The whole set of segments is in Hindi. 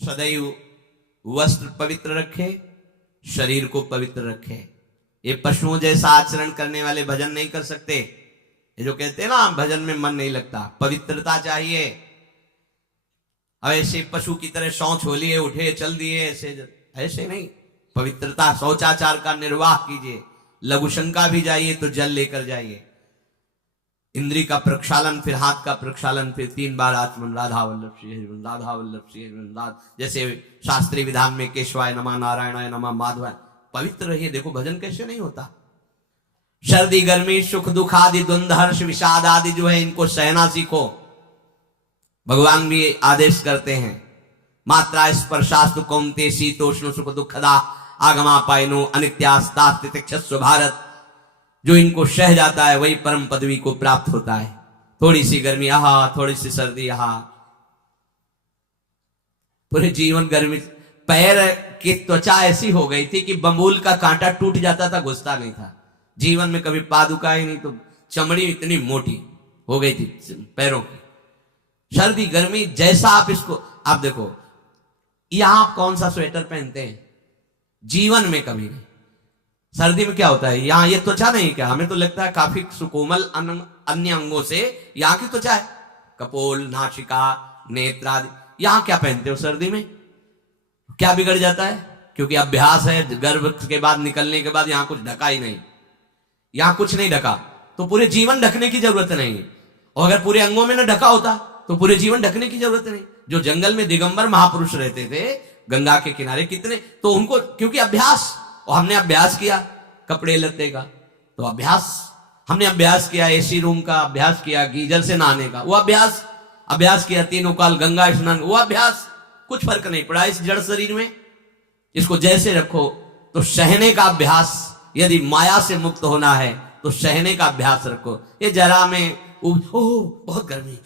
सदैव वस्त्र पवित्र रखे, शरीर को पवित्र रखे। ये पशुओं जैसा आचरण करने वाले भजन नहीं कर सकते। ये जो कहते हैं ना भजन में मन नहीं लगता, पवित्रता चाहिए। अब ऐसे पशु की तरह शौच हो लिए, उठे चल दिए, ऐसे नहीं। पवित्रता, शौचाचार का निर्वाह कीजिए। लघु शंका भी जाइए तो जल लेकर जाइए। इंद्री का प्रक्षालन, फिर हाथ का प्रक्षालन, फिर 3 बार आचमन, राधा वल्लभ श्री हरिवंश, राधा वल्लभ श्री हरिवंश, जैसे शास्त्रीय विधान में केशवाय नमः, नारायणाय नमः, माधवाय। पवित्र रहिए। देखो भजन कैसे नहीं होता। सर्दी गर्मी सुख दुख आदि द्वंद्व हर्ष विषाद आदि जो है इनको सहना सीखो। भगवान भी आदेश करते हैं, मात्रा स्पर्शास्तु कौन्ते शीतोष्ण सुख दुखदा आगमा पायनो अनित्यास्तास्ति तिक्षस्व भारत। जो इनको सह जाता है वही परम पदवी को प्राप्त होता है। थोड़ी सी गर्मी आहा, थोड़ी सी सर्दी आहा, पूरे जीवन गर्मी। पैर की त्वचा ऐसी हो गई थी कि बंबूल का कांटा टूट जाता था, घुसता नहीं था। जीवन में कभी पादुका ही नहीं, तो चमड़ी इतनी मोटी हो गई थी पैरों की। सर्दी गर्मी जैसा आप इसको, आप देखो यहां आप कौन सा स्वेटर पहनते हैं, जीवन में कभी नहीं। सर्दी में क्या होता है, यहां ये त्वचा नहीं क्या, हमें तो लगता है काफी सुकोमल अन्य अंगों से यहां की त्वचा है, कपोल, नासिका, नेत्र आदि। यहां क्या पहनते हो सर्दी में, क्या बिगड़ जाता है? क्योंकि अभ्यास है, गर्भ के बाद निकलने के बाद यहां कुछ ढका ही नहीं, यहां कुछ नहीं ढका तो पूरे जीवन ढकने की जरूरत नहीं। और अगर पूरे अंगों में न ढका होता तो पूरे जीवन ढकने की जरूरत नहीं। जो जंगल में दिगंबर महापुरुष रहते थे गंगा के किनारे कितने, तो उनको क्योंकि अभ्यास, और हमने अभ्यास किया कपड़े लत्ते का, तो अभ्यास हमने अभ्यास किया, एसी रूम का अभ्यास किया, गीजर से नहाने का वो अभ्यास किया, 3 काल गंगा स्नान वो अभ्यास। कुछ फर्क नहीं पड़ा इस जड़ शरीर में। इसको जैसे रखो। तो सहने का अभ्यास, यदि माया से मुक्त होना है तो सहने का अभ्यास रखो। ये जरा में ओह बहुत गर्मी,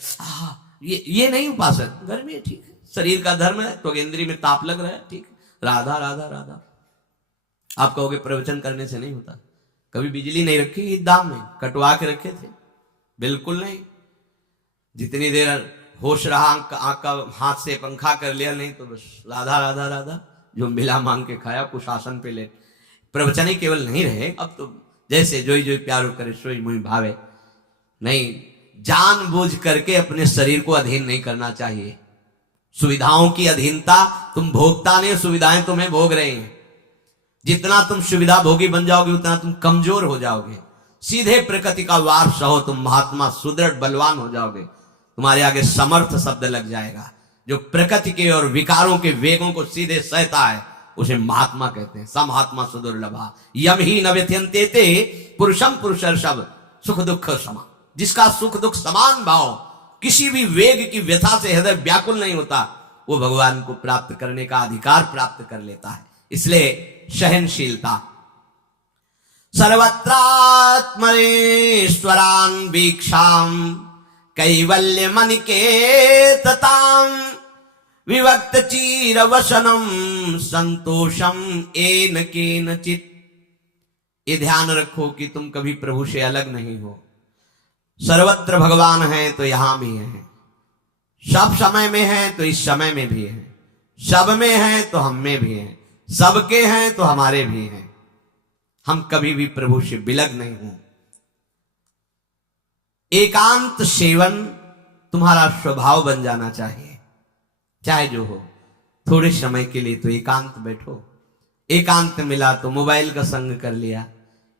ये नहीं उपासक। गर्मी है ठीक है, शरीर का धर्म है, तो इंद्री में ताप लग रहा है ठीक, राधा राधा राधा। आप कहोगे प्रवचन करने से नहीं होता। कभी बिजली नहीं रखी ईद धाम में, कटवा के रखे थे? बिल्कुल नहीं। जितनी देर होश रहा आंख का हाथ से पंखा कर लिया, नहीं तो बस राधा राधा राधा, जो मिला मांग के खाया, कुछ आसन पे ले। प्रवचन ही केवल नहीं रहे, अब तो जैसे जोई जोई प्यारो करे सोई मुई भावे। नहीं, जानबूझ करके अपने शरीर को अधीन नहीं करना चाहिए। सुविधाओं की अधीनता, तुम भोगता नहीं, सुविधाएं तुम्हें भोग रहे हैं। जितना तुम सुविधा भोगी बन जाओगे उतना तुम कमजोर हो जाओगे। सीधे प्रकृति का वार सहो, तुम महात्मा सुदृढ़ बलवान हो जाओगे। तुम्हारे आगे समर्थ शब्द लग जाएगा। जो प्रकृति के और विकारों के वेगों को सीधे सहता है उसे महात्मा कहते हैं। समहात्मा सुदुर्लभा यम ही न व्यथयन्ते ते पुरुषम पुरुषर्षभ सुख दुख समा। जिसका सुख दुख समान भाव, किसी भी वेग की व्यथा से हृदय व्याकुल नहीं होता, वो भगवान को प्राप्त करने का अधिकार प्राप्त कर लेता है। इसलिए सहनशीलता। सर्वत्रात्मनेश्वरान वीक्षाम कैवल्य मनिकेतताम विवक्त चीर वसनम संतोषम एन केनचित। ये ध्यान रखो कि तुम कभी प्रभु से अलग नहीं हो। सर्वत्र भगवान है तो यहां भी है, सब समय में है तो इस समय में भी है, सब में है तो हम में भी है, सबके हैं तो हमारे भी हैं। हम कभी भी प्रभु से बिलग नहीं हो। एकांत सेवन तुम्हारा स्वभाव बन जाना चाहिए, चाहे जो हो। थोड़े समय के लिए तो एकांत बैठो। एकांत मिला तो मोबाइल का संग कर लिया,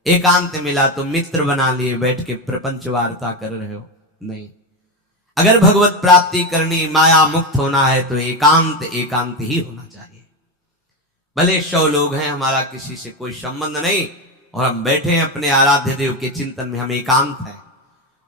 एकांत मिला तो मित्र बना लिए, बैठ के प्रपंच वार्ता कर रहे हो। नहीं, अगर भगवत प्राप्ति करनी, माया मुक्त होना है तो एकांत एकांत ही होना चाहिए। भले 100 लोग हैं, हमारा किसी से कोई संबंध नहीं, और हम बैठे हैं अपने आराध्य देव के चिंतन में, हम एकांत है।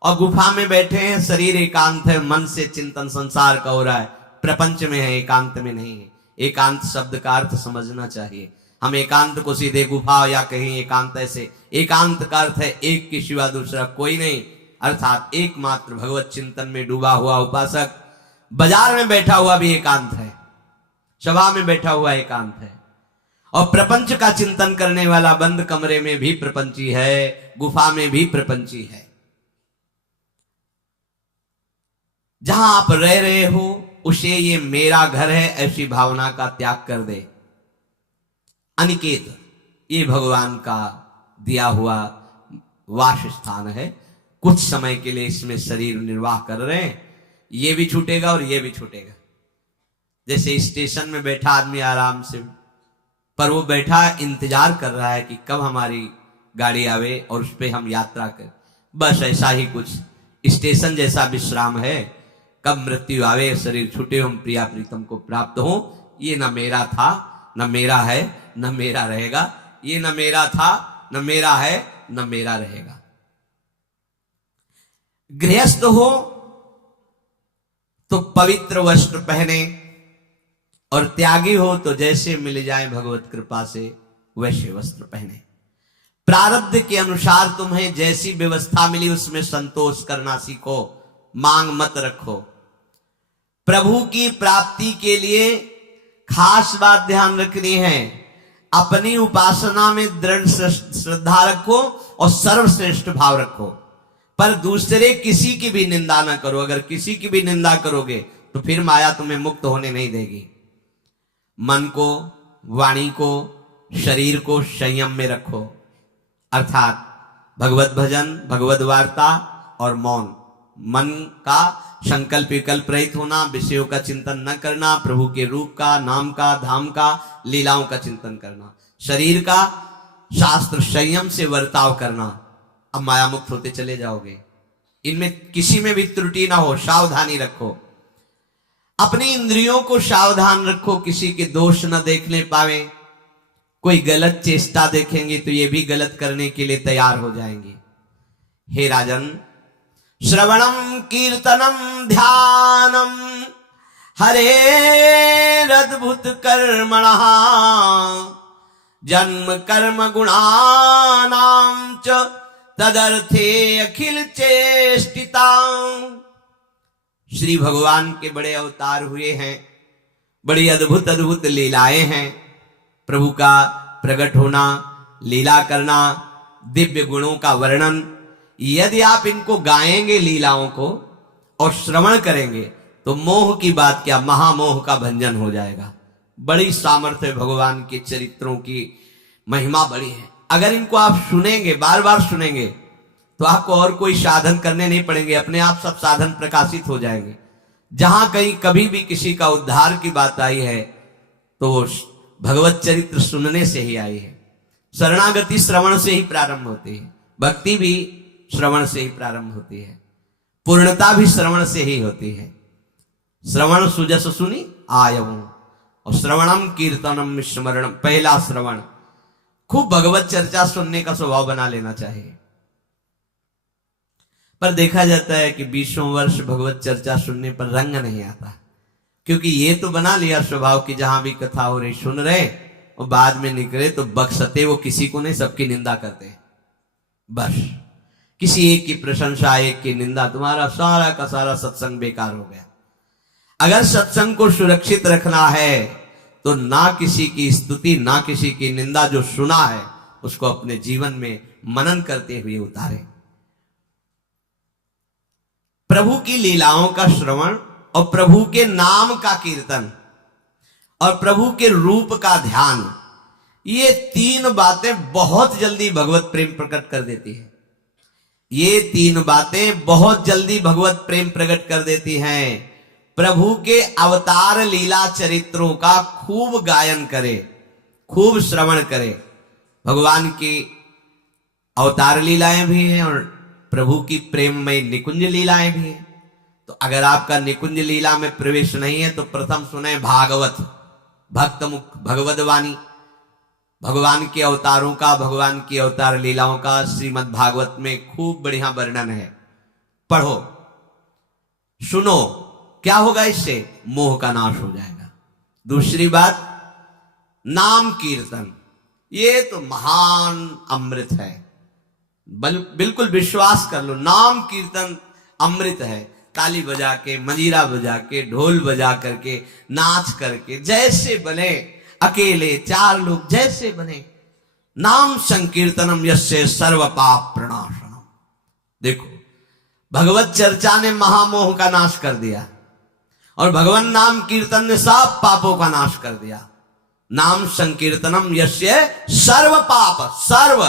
और गुफा में बैठे हैं, शरीर एकांत है, मन से चिंतन संसार का हो रहा है, प्रपंच में है, एकांत में नहीं है। एकांत शब्द का अर्थ समझना चाहिए। हम एकांत को सीधे गुफा या कहीं एकांत, ऐसे एकांत का अर्थ है एक के सिवा दूसरा कोई नहीं, अर्थात एकमात्र भगवत चिंतन में डूबा हुआ उपासक। बाजार में बैठा हुआ भी एकांत है, सभा में बैठा हुआ एकांत है, और प्रपंच का चिंतन करने वाला बंद कमरे में भी प्रपंची है, गुफा में भी प्रपंची है। जहां आप रह रहे हो उसे ये मेरा घर है ऐसी भावना का त्याग कर दे। अनिकेत ये भगवान का दिया हुआ वास स्थान है। कुछ समय के लिए इसमें शरीर निर्वाह कर रहे हैं, ये भी छूटेगा और ये भी छूटेगा। जैसे स्टेशन में बैठा आदमी आराम से, पर वो बैठा इंतजार कर रहा है कि कब हमारी गाड़ी आवे और उस पर हम यात्रा करें। बस ऐसा ही कुछ स्टेशन जैसा विश्राम है, कब मृत्यु आवे, शरीर छूटे, हम प्रिया प्रीतम को प्राप्त हो। ये न मेरा था, न मेरा है, न मेरा रहेगा। ये न मेरा था, न मेरा है, न मेरा रहेगा। गृहस्थ हो तो पवित्र वस्त्र पहने, और त्यागी हो तो जैसे मिल जाए भगवत कृपा से वैसे वस्त्र पहने। प्रारब्ध के अनुसार तुम्हें जैसी व्यवस्था मिली उसमें संतोष करना सीखो, मांग मत रखो। प्रभु की प्राप्ति के लिए खास बात ध्यान रखनी है, अपनी उपासना में दृढ़ श्रद्धा रखो और सर्वश्रेष्ठ भाव रखो, पर दूसरे किसी की भी निंदा ना करो। अगर किसी की भी निंदा करोगे तो फिर माया तुम्हें मुक्त होने नहीं देगी। मन को, वाणी को, शरीर को संयम में रखो, अर्थात भगवत भजन, भगवत वार्ता और मौन। मन का संकल्प विकल्प रहित होना, विषयों का चिंतन न करना, प्रभु के रूप का, नाम का, धाम का, लीलाओं का चिंतन करना। शरीर का शास्त्र संयम से वर्ताव करना। अब माया मुक्त होते चले जाओगे, इनमें किसी में भी त्रुटि ना हो, सावधानी रखो। अपनी इंद्रियों को सावधान रखो, किसी के दोष न देखने पावे। कोई गलत चेष्टा देखेंगे तो ये भी गलत करने के लिए तैयार हो जाएंगे। हे राजन, श्रवणम कीर्तनम ध्यानम हरेरद्भुत कर्मणः जन्म कर्म गुणानां च तदर्थे अखिल चेष्टिता। श्री भगवान के बड़े अवतार हुए हैं, बड़ी अद्भुत अद्भुत लीलाएं हैं। प्रभु का प्रकट होना, लीला करना, दिव्य गुणों का वर्णन, यदि आप इनको गाएंगे लीलाओं को और श्रवण करेंगे तो मोह की बात क्या, महामोह का भंजन हो जाएगा। बड़ी सामर्थ्य भगवान के चरित्रों की, महिमा बड़ी है। अगर इनको आप सुनेंगे, बार बार सुनेंगे, तो आपको और कोई साधन करने नहीं पड़ेंगे, अपने आप सब साधन प्रकाशित हो जाएंगे। जहां कहीं कभी भी किसी का उद्धार की बात आई है तो वो भगवत चरित्र सुनने से ही आई है। शरणागति श्रवण से ही प्रारंभ होती है, भक्ति भी श्रवण से ही प्रारंभ होती है, पूर्णता भी श्रवण से ही होती है। श्रवण सुजस सुनी आयवं, और श्रवणम कीर्तनम स्मरणम। पहला श्रवण, खूब भगवत चर्चा सुनने का स्वभाव बना लेना चाहिए। पर देखा जाता है कि 20 वर्ष भगवत चर्चा सुनने पर रंग नहीं आता, क्योंकि ये तो बना लिया स्वभाव कि जहां भी कथा हो रही सुन रहे, और बाद में निकले तो बख्शते वो किसी को नहीं, सबकी निंदा करते। बस किसी एक की प्रशंसा, एक की निंदा, तुम्हारा सारा का सारा सत्संग बेकार हो गया। अगर सत्संग को सुरक्षित रखना है तो ना किसी की स्तुति, ना किसी की निंदा, जो सुना है उसको अपने जीवन में मनन करते हुए उतारे। प्रभु की लीलाओं का श्रवण और प्रभु के नाम का कीर्तन और प्रभु के रूप का ध्यान, ये तीन बातें बहुत जल्दी भगवत प्रेम प्रकट कर देती है। ये तीन बातें बहुत जल्दी भगवत प्रेम प्रकट कर देती हैं। प्रभु के अवतार लीला चरित्रों का खूब गायन करे, खूब श्रवण करे। भगवान की अवतार लीलाएं भी हैं और प्रभु की प्रेममय निकुंज लीलाएं भी हैं। तो अगर आपका निकुंज लीला में प्रवेश नहीं है तो प्रथम सुने भागवत, भक्त मुख भगवद वाणी। भगवान के अवतारों का, भगवान की अवतार लीलाओं का श्रीमद् भागवत में खूब बढ़िया वर्णन है। पढ़ो, सुनो, क्या होगा इससे? मोह का नाश हो जाएगा। दूसरी बात, नाम कीर्तन, ये तो महान अमृत है। बिल्कुल विश्वास कर लो, नाम कीर्तन अमृत है। ताली बजा के, मंजीरा बजा के, ढोल बजा करके, नाच करके, जैसे बने, अकेले, चार लोग, जैसे बने, नाम संकीर्तनम यस्य सर्व पाप प्रणाशनम। देखो, भगवत चर्चा ने महामोह का नाश कर दिया और भगवान नाम कीर्तन ने सब पापों का नाश कर दिया। नाम संकीर्तनम यस्य सर्व पाप, सर्व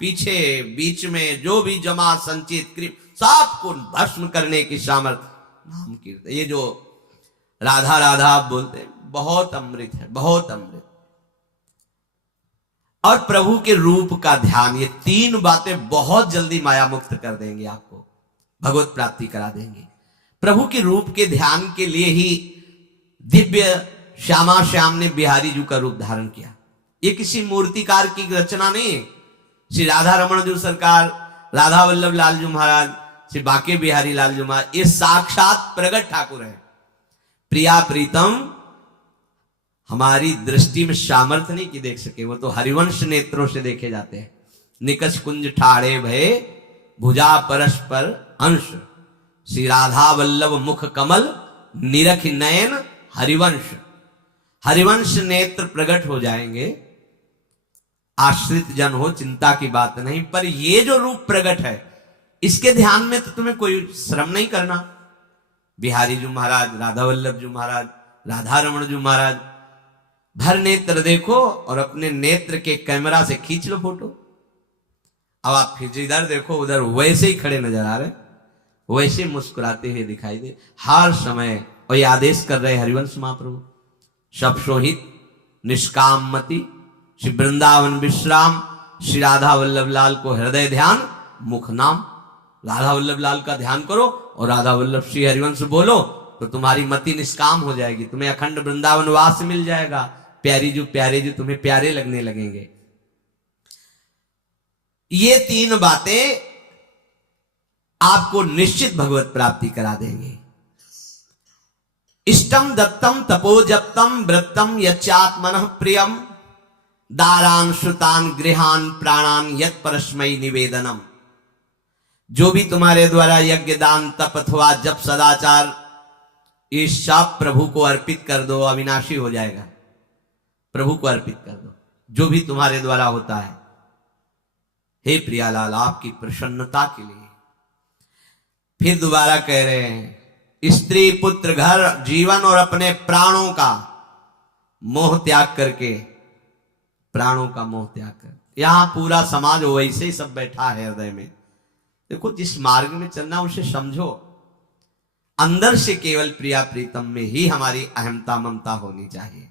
पीछे बीच में जो भी जमा संचित कृप सबको भस्म करने की सामर्थ्य नाम कीर्तन। ये जो राधा राधा आप बोलते हैं, बहुत अमृत है, बहुत अमृत। और प्रभु के रूप का ध्यान, ये तीन बातें बहुत जल्दी माया मुक्त कर देंगे, आपको भगवत प्राप्ति करा देंगे। प्रभु के रूप के ध्यान के लिए ही दिव्य श्यामा श्याम ने बिहारी जी का रूप धारण किया। ये किसी मूर्तिकार की रचना नहीं है। श्री राधा रमण जी सरकार, राधा वल्लभ लाल जी महाराज, श्री बाके बिहारी लाल जी महाराज, ये साक्षात प्रगट ठाकुर है। प्रिया प्रीतम हमारी दृष्टि में सामर्थ्य नहीं कि देख सके, वो तो हरिवंश नेत्रों से देखे जाते हैं। निकष कुंज ठाड़े भय भुजा परस्पर अंश, श्री राधा वल्लभ मुख कमल निरख नयन हरिवंश। हरिवंश नेत्र प्रकट हो जाएंगे, आश्रित जन हो, चिंता की बात नहीं। पर ये जो रूप प्रकट है, इसके ध्यान में तो तुम्हें कोई श्रम नहीं करना। बिहारी जी महाराज, राधा वल्लभ जी महाराज, राधा रमण जी महाराज, भर नेत्र देखो और अपने नेत्र के कैमरा से खींच लो फोटो। अब आप फिर इधर देखो, उधर वैसे ही खड़े नजर आ रहे, वैसे मुस्कुराते हुए दिखाई दे हर समय। और ये आदेश कर रहे हरिवंश महाप्रभु, सब सोहित निष्काम मति, श्री वृंदावन विश्राम, श्री राधा वल्लभ लाल को हृदय ध्यान मुख नाम। राधा वल्लभ लाल का ध्यान करो और राधा वल्लभ श्री हरिवंश बोलो तो तुम्हारी मति निष्काम हो जाएगी, तुम्हें अखंड वृंदावन वास मिल जाएगा। प्यारे जी तुम्हें प्यारे लगने लगेंगे। ये तीन बातें आपको निश्चित भगवत प्राप्ति करा देंगे। इष्टम दत्तम तपोजप्तम व्रतम यच्चात्मनः प्रियम, दारान श्रुतान गृहान प्राणान यत् परस्मै निवेदनम। जो भी तुम्हारे द्वारा यज्ञ दान तप अथवा जप सदाचार, ये सब प्रभु को अर्पित कर दो, अविनाशी हो जाएगा। प्रभु को अर्पित कर दो जो भी तुम्हारे द्वारा होता है। हे प्रियालाल, आपकी प्रसन्नता के लिए। फिर दोबारा कह रहे हैं, स्त्री पुत्र घर जीवन और अपने प्राणों का मोह त्याग करके, प्राणों का मोह त्याग कर। यहां पूरा समाज वैसे ही सब बैठा है हृदय में। देखो, जिस मार्ग में चलना उसे समझो। अंदर से केवल प्रिया प्रीतम में ही हमारी अहमता ममता होनी चाहिए।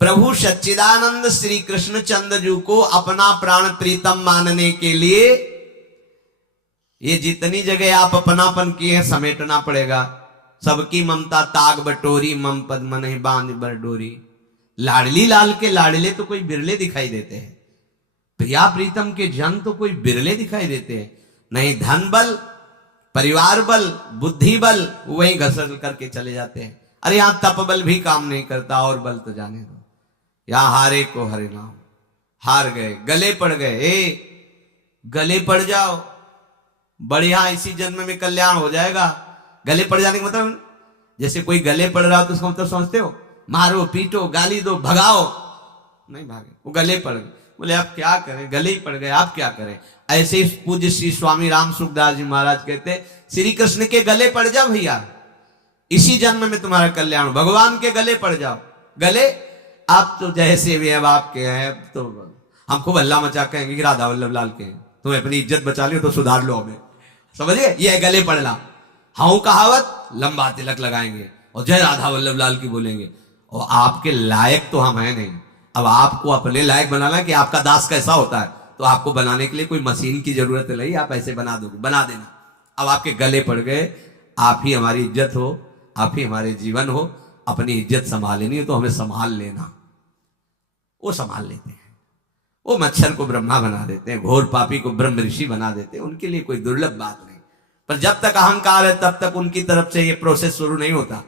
प्रभु सच्चिदानंद श्री कृष्ण चंद्र जी को अपना प्राण प्रीतम मानने के लिए ये जितनी जगह आप अपनापन किए समेटना पड़ेगा। सबकी ममता ताग बटोरी, मम पद मन बांध बरडोरी। लाडली लाल के लाडले तो कोई बिरले दिखाई देते हैं, प्रिया प्रीतम के जन तो कोई बिरले दिखाई देते हैं। नहीं धन बल, परिवार बल, बुद्धि बल वही घसर करके चले जाते हैं। अरे यहां तप बल भी काम नहीं करता, और बल तो जाने दो। यहां हारे को हरे नाम, हार गए, गले पड़ गए। गले पड़ जाओ, बढ़िया इसी जन्म में कल्याण हो जाएगा। गले पड़ जाने का मतलब, जैसे कोई गले पड़ रहा हो तो उसका मतलब समझते हो, मारो पीटो गाली दो भगाओ, नहीं भागे, वो गले पड़ गए। बोले आप क्या करें, गले ही पड़ गए, आप क्या करें। ऐसे ही पूज्य श्री स्वामी राम सुखदास जी महाराज कहते, श्री कृष्ण के गले पड़ जाओ भैया, इसी जन्म में तुम्हारा कल्याण। भगवान के गले पड़ जाओ। गले आप तो जैसे भी अब आपके हैं, तो हम खूब हल्ला मचा कहेंगे कि राधा वल्लभ लाल के हैं, तुम्हें अपनी इज्जत बचा लियो तो सुधार लो हमें, समझिए। ये गले पड़ना। हाँ कहावत, लंबा तिलक लगाएंगे और जय राधा वल्लभ लाल की बोलेंगे। और आपके लायक तो हम हैं नहीं। अब आपको अपने लायक बनाना कि आपका दास कैसा होता है, तो आपको बनाने के लिए कोई मशीन की जरूरत नहीं, आप ऐसे बना दोगे, बना देना। अब आपके गले पड़ गए, आप ही हमारी इज्जत हो, आप ही हमारे जीवन हो। अपनी इज्जत संभालनी है तो हमें संभाल लेना। वो संभाल लेते हैं। वो मच्छर को ब्रह्मा बना देते हैं, घोर पापी को ब्रह्म ऋषि बना देते हैं। उनके लिए कोई दुर्लभ बात नहीं। पर जब तक अहंकार है तब तक उनकी तरफ से ये प्रोसेस शुरू नहीं होता।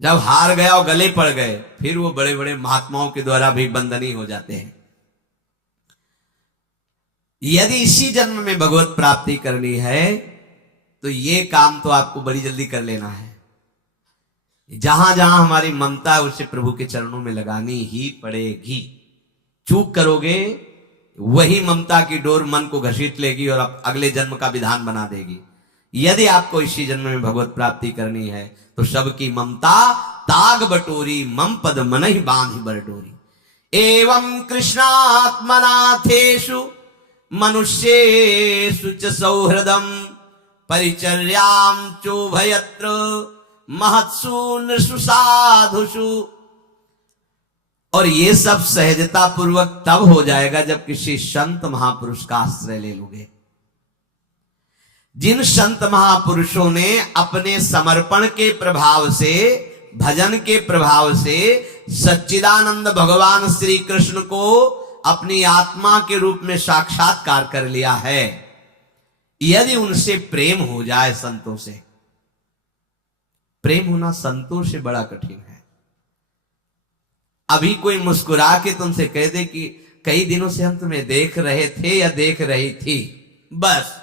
जब हार गया और गले पड़ गए, फिर वो बड़े बड़े महात्माओं के द्वारा भी बंधनी हो जाते हैं। यदि इसी जन्म में भगवत प्राप्ति करनी है तो ये काम तो आपको बड़ी जल्दी कर लेना है। जहां जहां हमारी ममता है उसे प्रभु के चरणों में लगानी ही पड़ेगी। चूक करोगे, वही ममता की डोर मन को घसीट लेगी और अगले जन्म का विधान बना देगी। यदि आपको इसी जन्म में भगवत प्राप्ति करनी है तो सबकी ममता ताग बटोरी, मम पद मनहि बांधि बरडोरी। एवं कृष्णात्मनाथेषु मनुष्येषु च सौहृदम परिचर्यां चोभयत्र महत्सु नृषु साधुषु। और ये सब सहजता पूर्वक तब हो जाएगा जब किसी संत महापुरुष का आश्रय ले लोगे। जिन संत महापुरुषों ने अपने समर्पण के प्रभाव से, भजन के प्रभाव से सच्चिदानंद भगवान श्री कृष्ण को अपनी आत्मा के रूप में साक्षात्कार कर लिया है, यदि उनसे प्रेम हो जाए, संतों से प्रेम होना संतों से बड़ा कठिन है। अभी कोई मुस्कुरा के तुमसे कह दे कि कई दिनों से हम तुम्हें देख रहे थे या देख रही थी, बस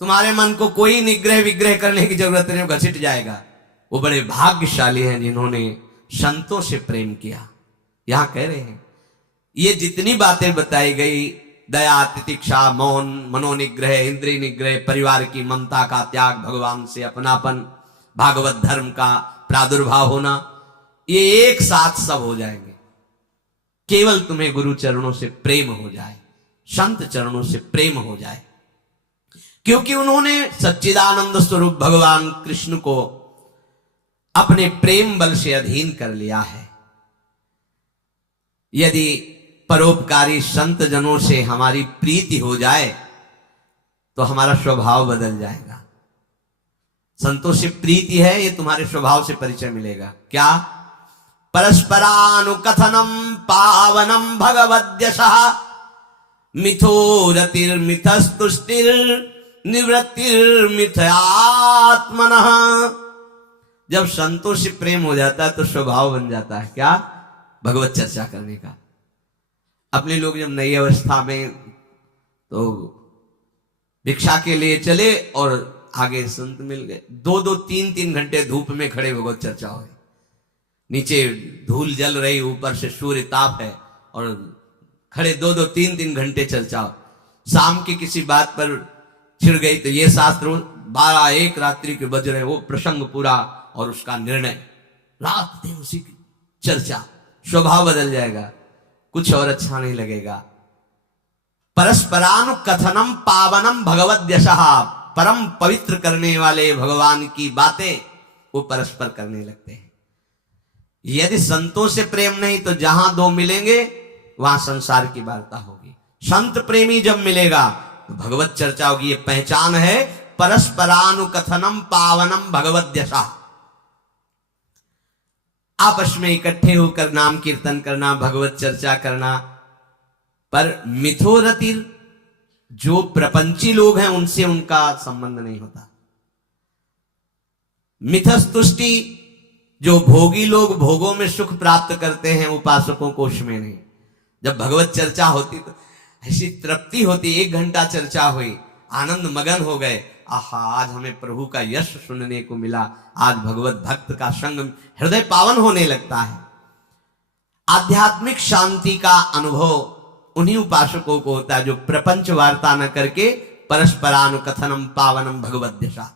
तुम्हारे मन को कोई निग्रह विग्रह करने की जरूरत नहीं, घसीट जाएगा। वो बड़े भाग्यशाली हैं जिन्होंने संतों से प्रेम किया। यहां कह रहे हैं ये जितनी बातें बताई गई, दया, तितिक्षा, मौन, मनोनिग्रह, इंद्रिय निग्रह, परिवार की ममता का त्याग, भगवान से अपनापन, भागवत धर्म का प्रादुर्भाव होना, ये एक साथ सब हो जाएंगे केवल तुम्हें गुरु चरणों से प्रेम हो जाए, संत चरणों से प्रेम हो जाए, क्योंकि उन्होंने सच्चिदानंद स्वरूप भगवान कृष्ण को अपने प्रेम बल से अधीन कर लिया है। यदि परोपकारी संत जनों से हमारी प्रीति हो जाए तो हमारा स्वभाव बदल जाएगा। संतों से प्रीति है, ये तुम्हारे स्वभाव से परिचय मिलेगा। क्या? परस्परानुकथनम पावनम भगवद्यशः मिथो रतिर्मिथस्तुष्टिर निवृत्तिर्मिथयात्मनः। जब संतों से प्रेम हो जाता है तो स्वभाव बन जाता है क्या? भगवत चर्चा करने का। अपने लोग जब नई अवस्था में तो भिक्षा के लिए चले और आगे संत मिल गए, 2-2, 3-3 घंटे धूप में खड़े भगवत चर्चा हो, नीचे धूल जल रही, ऊपर से सूर्य ताप है और खड़े 2-2, 3-3 घंटे चर्चा हो। शाम की किसी बात पर छिड़ गई तो ये शास्त्र 12-1 रात्रि के बज रहे, वो प्रसंग पूरा और उसका निर्णय, रात दिन उसी की चर्चा। स्वभाव बदल जाएगा, कुछ और अच्छा नहीं लगेगा। परस्परानुकथनम पावनम भगवद्यशः, परम पवित्र करने वाले भगवान की बातें वो परस्पर करने लगते हैं। यदि संतों से प्रेम नहीं तो जहां दो मिलेंगे वहां संसार की वार्ता होगी। संत प्रेमी जब मिलेगा तो भगवत चर्चा होगी। ये पहचान है परस्परानुकथनम पावनम भगवद्यशः। आपस में इकट्ठे होकर नाम कीर्तन करना, भगवत चर्चा करना। पर मिथोरतिर, जो प्रपंची लोग हैं उनसे उनका संबंध नहीं होता। मिथस्तुष्टि, जो भोगी लोग भोगों में सुख प्राप्त करते हैं, उपासकों को उसमें नहीं। जब भगवत चर्चा होती तो ऐसी तृप्ति होती, 1 घंटा चर्चा हुई, आनंद मगन हो गए, आहा आज हमें प्रभु का यश सुनने को मिला, आज भगवत भक्त का संग, हृदय पावन होने लगता है। आध्यात्मिक शांति का अनुभव उन्हीं उपासकों को होता है जो प्रपंच वार्ता न करके परस्परानुकथनम पावनम भगवद्यशः,